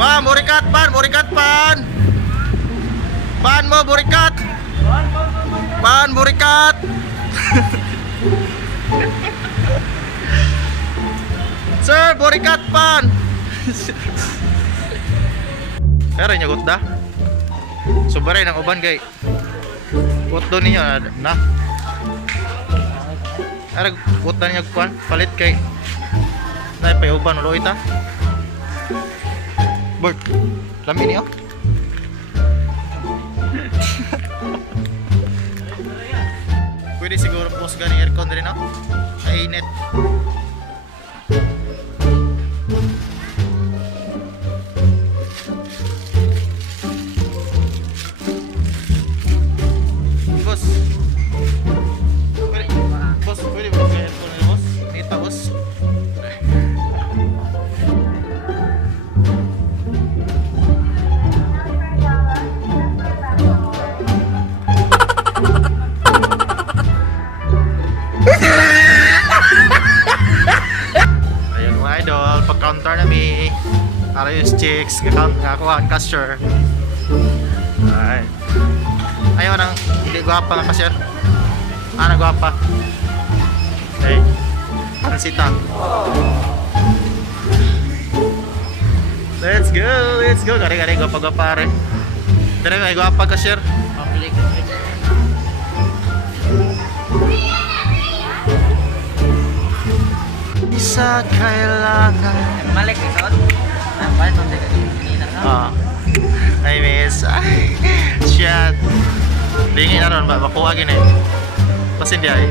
Ma, murikat pan, murikat pan. Pan mo murikat. Pan murikat. Sir, murikat pan. Pero nyagot da. Subaray ng uban kay. Puto niyo na. Arag putan niya kuan palit kay. Nay pay uban ulo ita. Bert, lami niyo. Pwede siguro post gani aircon rin no? Mainit. Boss. Pwede ba aircon rin boss? Nita boss. Ayun mga idol, pag-counter na may Arius chicks, kakuha ang cashier. Alright. Ayaw nang hindi gwapa ng cashier. Nang gwapa. Okay. Pansita. Let's go. Gari-gari, gwapa-gwapa rin. Pero may gwapa cashier. Public. Sa kailangan Malik isot. Balik ng teka kanina ka. I miss. Ay, shit. Dingin na ron ba? Makuha gini. Pasin di ay.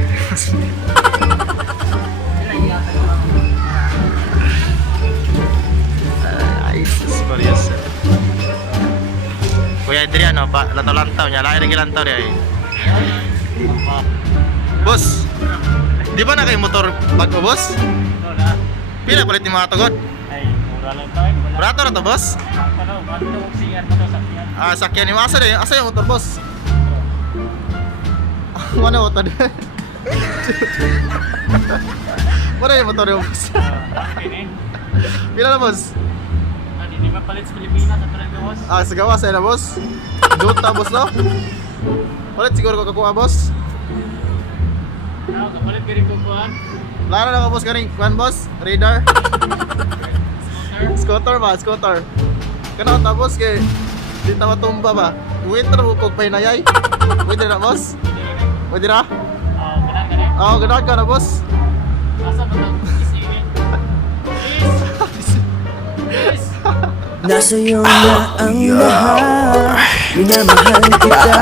Ay, serious. Kuya Adriano, pa lantaw-lantaw niya. Laki lagi lantaw di ay. Boss, di ba na kayo motor bago boss? Pila palit yung mga tugod? Ay, mura lang tayo. Barato na to boss? Bato siyan mo to sakyan. Sakyan ni asa din. Asa yung motor boss? Mana motor din? Mana yung motor yung boss? Pila na boss? Hindi mapalit sa Pilipinas at palit gawas. Sa gawas ay na boss? Duta boss no? Palit siguro ko kakuha boss? Kapalit ka rin kukuhan. Laro na ka boss kaning kuhan boss? Radar? Scooter ba? Scooter. Kana ta boss kay di ta matumba ba? Winter mo kog pahinayay. Pwede na boss? Pwede na? Ganaan. Oo, ganaan ka na boss. Asa ba ito? Isingin. Please! Nasa iyo na ang lahat. Minamahal kita.